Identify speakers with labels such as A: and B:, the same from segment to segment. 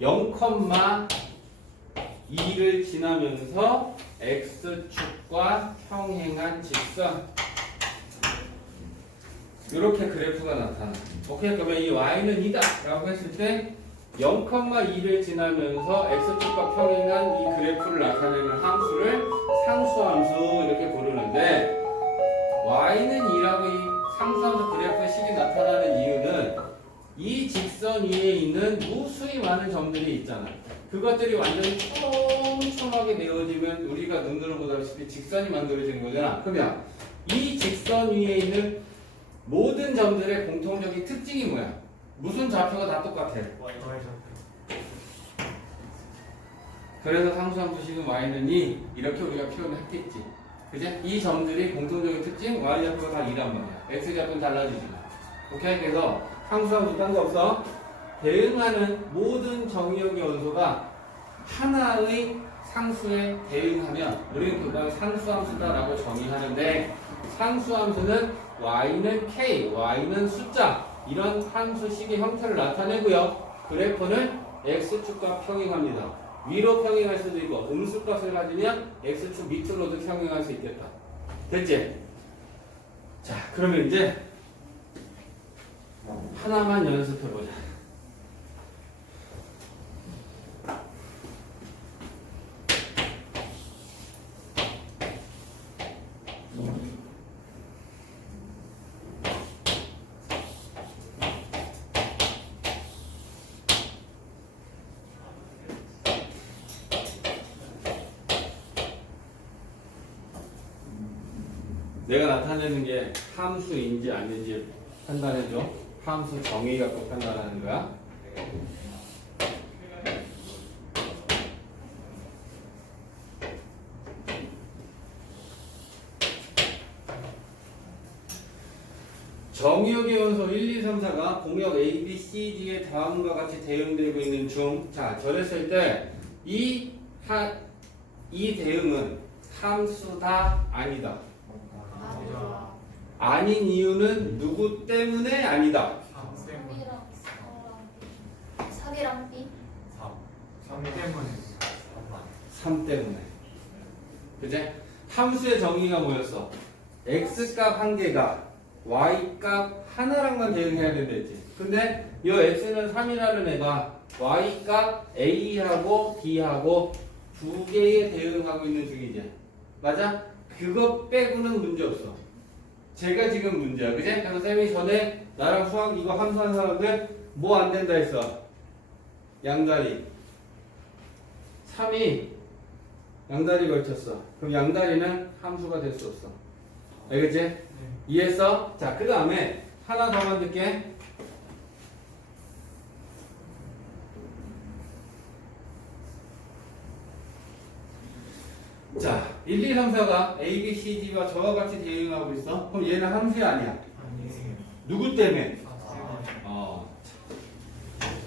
A: 0,2를 지나면서 x축과 평행한 직선 이렇게 그래프가 나타나. 오케이 그러면 이 y는 이다 라고 했을 때 0,2를 지나면서 x축과 평행한 이 그래프를 나타내는 함수를 상수함수 이렇게 부르는데 y는 2라고 이 상수함수 그래프의 식이 나타나는 이유는 이 직선 위에 있는 무수히 많은 점들이 있잖아. 그것들이 완전히 촘촘하게 내어지면 우리가 눈으로 보다시피 직선이 만들어지는 거잖아. 그러면 이 직선 위에 있는 모든 점들의 공통적인 특징이 뭐야? 무슨 좌표가 다 똑같아. 그래서 상수함수 식은 y는 2 이렇게 우리가 표현을 했겠지. 그지? 이 점들이 공통적인 특징 y 좌표가 다 2란 말이야. x 좌표는 달라지지. 오케이? 그래서 상수함수 딴거 없어. 대응하는 모든 정의역의 원소가 하나의 상수에 대응하면 우리는 그걸 상수함수다라고 정의하는데 상수함수는 y는 k, y는 숫자 이런 함수식의 형태를 나타내고요. 그래프는 x축과 평행합니다. 위로 평행할 수도 있고 음수값을 가지면 x축 밑으로도 평행할 수 있겠다. 됐지? 자, 그러면 이제 하나만 연습해 보자. 내가 나타내는 게 함수인지 아닌지 판단해줘. 함수 정의 갖고 판단하는 거야. 정의역의 원소 1, 2, 3, 4가 공역 A, B, C, D의 다음과 같이 대응되고 있는 중, 자, 저랬을 때, 이, 하, 이 대응은 함수다, 아니다. 아닌 이유는 누구 때문에 아니다.
B: 사기랑 사랑 사기랑
A: 삐3 때문에. 그제? 함수의 정의가 뭐였어? x값 한 개가 y값 하나랑만 대응해야 된댔지. 근데 이 x는 3이라는 애가 y값 a하고 b하고 두 개에 대응하고 있는 중이지. 맞아? 그거 빼고는 문제 없어. 제가 지금 문제야. 그제? 그래서 쌤이 전에 나랑 수학 이거 함수한 사람들 뭐 안 된다 했어? 양다리. 3이 양다리 걸쳤어. 그럼 양다리는 함수가 될 수 없어. 알겠지? 이해했어? 자, 그 다음에 하나 더 만들게. 자, 1, 2, 3, 4가 A, B, C, D와 저와 같이 대응하고 있어. 그럼 얘는 함수야 아니야? 누구 때문에? 어.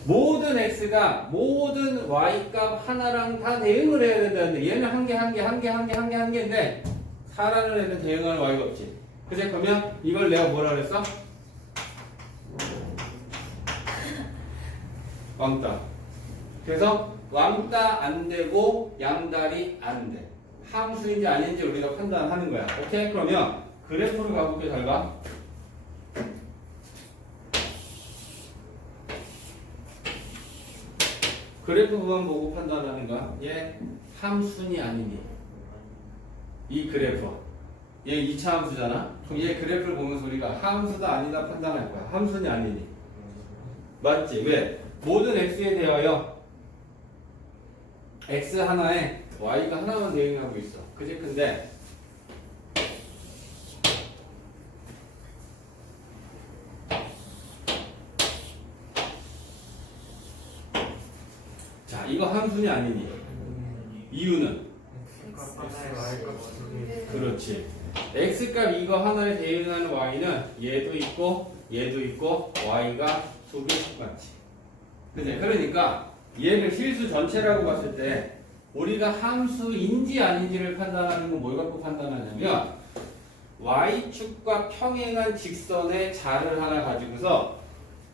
A: 모든 x가 모든 y 값 하나랑 다 대응을 해야 된다는데 얘는 한 개 한 개 한 개 한 개 한 개 한 개인데 4라는 애는 대응하는 y가 없지. 그제 그러면 이걸 내가 뭐라 그랬어? 왕따. 그래서 왕따 안 되고 양다리 안 돼. 함수인지 아닌지 우리가 판단하는 거야. 오케이? 그러면 그래프를 가볼게 잘 봐. 그래프만 보고 판단하는 거야. 얘 함수니 아니니. 이 그래프. 얘 2차 함수잖아. 그럼 얘 그래프를 보면서 우리가 함수다 아니다 판단할 거야. 함수니 아니니. 맞지? 왜? 모든 x에 대하여 x 하나에 y가 하나만 대응하고 있어. 그지? 근데 자, 이거 함수니 아니니? 이유는 그렇지. x값 이거 하나에 대응하는 y는 얘도 있고 얘도 있고 y가 두개 똑같지. 그지? 그러니까 얘를 실수 전체라고 봤을 때 우리가 함수인지 아닌지를 판단하는 건 뭘 갖고 판단하냐면 y축과 평행한 직선의 자를 하나 가지고서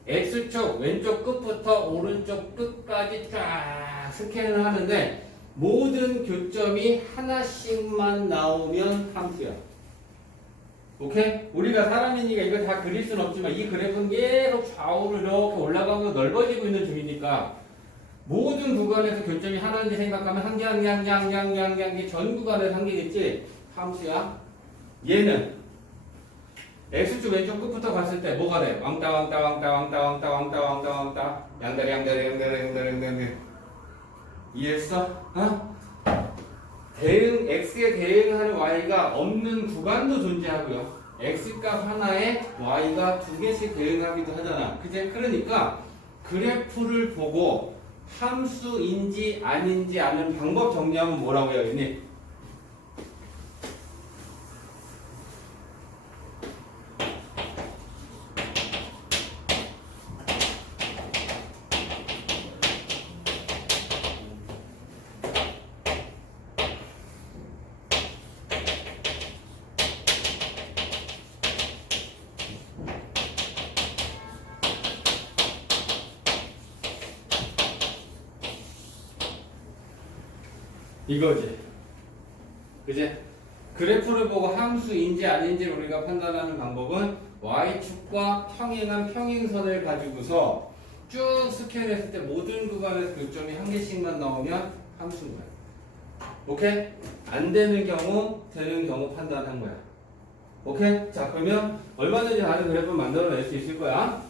A: X축 왼쪽 끝부터 오른쪽 끝까지 쫙 스캔을 하는데 모든 교점이 하나씩만 나오면 함수야. 오케이? 우리가 사람이니까 이거 다 그릴 순 없지만 이 그래프는 계속 좌우로 이렇게 올라가고 넓어지고 있는 중이니까 모든 구간에서 결점이 하나인지 생각하면 한 개, 한 개, 한 개, 한 개, 한 개, 한 개, 전 구간에서 한 개겠지? 함수야. 얘는 X축 왼쪽 끝부터 봤을 때 뭐가 돼? 왕따, 왕따, 왕따, 왕따, 왕따, 왕따, 왕따, 왕따. 양다리, 양다리, 양다리, 양다리, 양다리. 이해했어? 어? 대응, X에 대응하는 Y가 없는 구간도 존재하고요. X값 하나에 Y가 두 개씩 대응하기도 하잖아. 그제? 그러니까 그래프를 보고 함수인지 아닌지 아는 방법 정리하면 뭐라고 해야겠니? 이거지. 그제? 그래프를 보고 함수인지 아닌지 우리가 판단하는 방법은 y축과 평행한 평행선을 가지고서 쭉 스캔했을 때 모든 구간에서 교점이 한 개씩만 나오면 함수인 거야. 오케이? 안 되는 경우, 되는 경우 판단한 거야. 오케이? 자, 그러면 얼마든지 다른 그래프 만들어낼 수 있을 거야.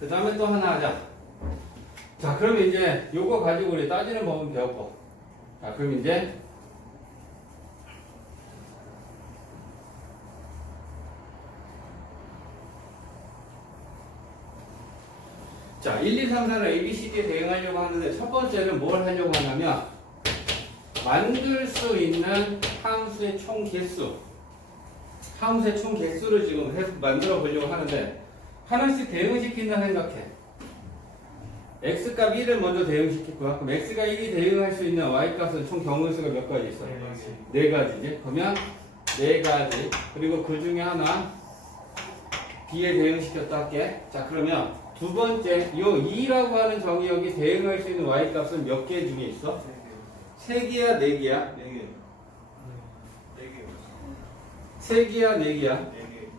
A: 그 다음에 또 하나 하자. 자, 그럼 이제 요거 가지고 우리 따지는 법은 배웠고. 자, 그럼 이제 자, 1, 2, 3, 4를 A, B, C, D에 대응하려고 하는데 첫 번째는 뭘 하려고 하냐면 만들 수 있는 함수의 총 개수. 함수의 총 개수를 지금 해, 만들어 보려고 하는데 하나씩 대응시킨다 생각해 x값 1을 먼저 대응시켰고요 그럼 x가 1이 대응할 수 있는 y값은 총 경우수가 몇 가지 있어? 네 가지지. 그러면 네 가지. 그리고 그 중에 하나 B에 대응시켰다 할게. 자, 그러면 두 번째, 요 2라고 하는 정의역이 대응할 수 있는 y 값은 몇 개 중에 있어? 세 개야, 네 개야? 세 개야, 네 개야?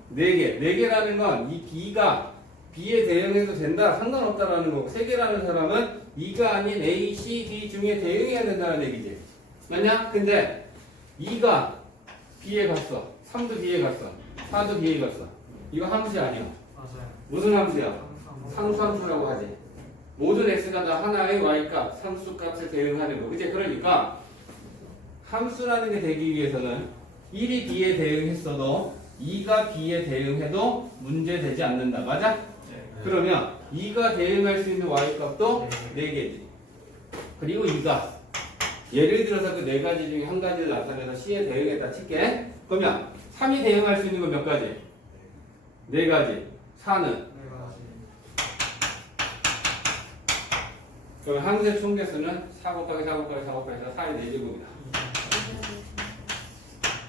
A: 네 개. 네 개라는 건 이 B가 B에 대응해도 된다, 상관없다라는 거고, 세 개라는 사람은 2가 아닌 A, C, D 중에 대응해야 된다는 얘기지. 맞냐? 근데 2가 B에 갔어. 3도 B에 갔어. 4도 B에 갔어. 이거 함수 아니야.
C: 맞아요.
A: 무슨 함수야? 상수함수라고 하지. 모든 x가 다 하나의 y값, 상수값을 대응하는 거. 그치? 그러니까 함수라는 게 되기 위해서는 1이 b에 대응했어도 2가 b에 대응해도 문제되지 않는다. 맞아? 그러면 2가 대응할 수 있는 y값도 4개지. 그리고 2가 예를 들어서 그 네 가지 중에 한 가지를 나타내서 C에 대응했다 칠게. 그러면 3이 대응할 수 있는 건 몇 가지? 네 가지. 4는
C: 내가 아직
A: 그럼 함수의 총개수는 4 곱하기 4 곱하기 4 곱하기 4, 4의 4제곱이다.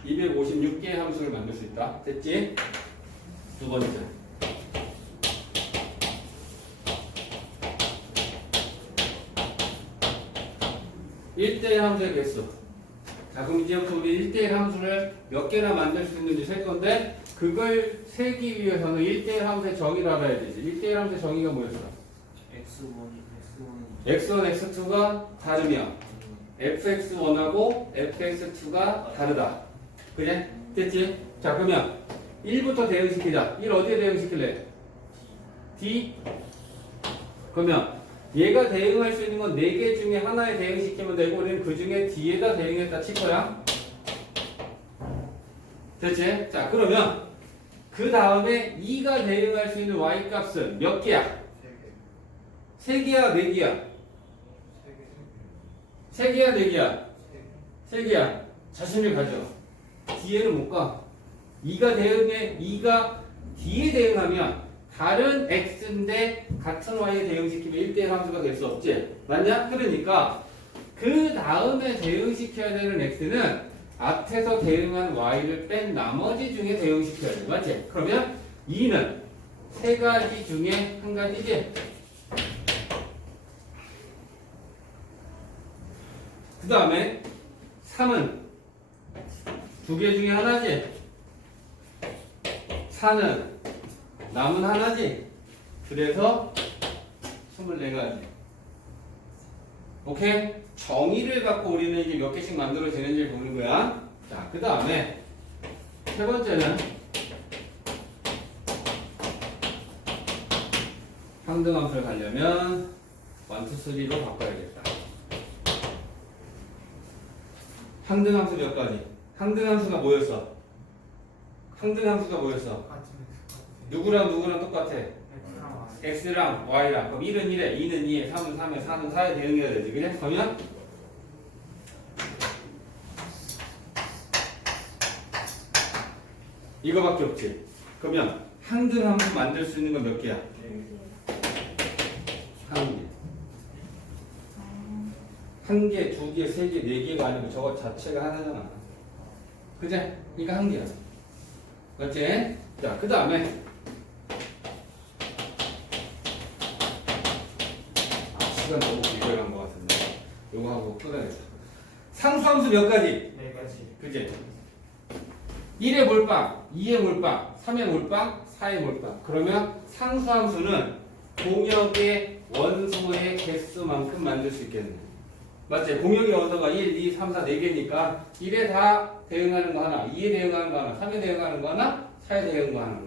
A: 256개의 함수를 만들 수 있다. 됐지? 두 번째. 일대일 함수의 개수. 자, 그럼 이제부터 우리 1대1 함수를 몇 개나 만들 수 있는지 셀 건데, 그걸 세기 위해서는 1대1 함수의 정의를 알아야 되지. 1대1 함수의 정의가 뭐였어?
C: X1,
A: x1, x2가 다르며, fx1하고 fx2가 다르다. 그래? 됐지? 자, 그러면 1부터 대응시키자. 1 어디에 대응시킬래? D? 그러면 얘가 대응할 수 있는 건 4개 중에 하나에 대응시키면 되고 우리는 그 중에 D에다 대응했다 칠 거야. 됐지? 자, 그러면 그 다음에 2가 대응할 수 있는 Y 값은 몇 개야?
C: 3개.
A: 3개야, 4개야?
C: 3개.
A: 3개야, 4개야?
C: 3개.
A: 3개야. 자신을 가져. 뒤에는 못 가. 2가 대응해, 2가 D에 대응하면 다른 X인데 같은 Y에 대응시키면 1대1 함수가 될 수 없지. 맞냐? 그러니까 그 다음에 대응시켜야 되는 X는 앞에서 대응한 Y를 뺀 나머지 중에 대응시켜야 돼. 맞지? 그러면 2는 세 가지 중에 한 가지지. 그 다음에 3은 두 개 중에 하나지. 4는 남은 하나지. 그래서 24가지. 오케이? 정의를 갖고 우리는 이제 몇 개씩 만들어지는지 보는 거야. 자, 그 다음에 세 번째는 항등함수를 가려면 1, 2, 3로 바꿔야겠다. 항등함수 몇 가지? 항등함수가 뭐였어? 항등함수가 뭐였어? 누구랑 누구랑 똑같아?
C: X랑
A: y랑 그럼 1은 1에 2는 2에 3은 3에 4는 4에 대응해야 되지 그래? 그러면 이거밖에 없지 그러면 항등 함수 만들 수 있는 건 몇 개야? 한 개. 한 개, 두 개, 세 개, 네 개가 아니고 저거 자체가 하나잖아. 그제? 그러니까 한 개야. 맞지? 자, 그 다음에 시간 너무 길게 간것 같은데. 요거 하고 끊어야겠다. 상수함수 몇 가지?
C: 네 가지.
A: 그지? 1의 몰빵, 2의 몰빵, 3의 몰빵, 4의 몰빵. 그러면 상수함수는 공역의 원소의 개수만큼 만들 수 있겠네. 맞지? 공역의 원소가 1, 2, 3, 4, 4개니까 1에 다 대응하는 거 하나, 2에 대응하는 거 하나, 3에 대응하는 거 하나, 4에 대응하는 거 하나.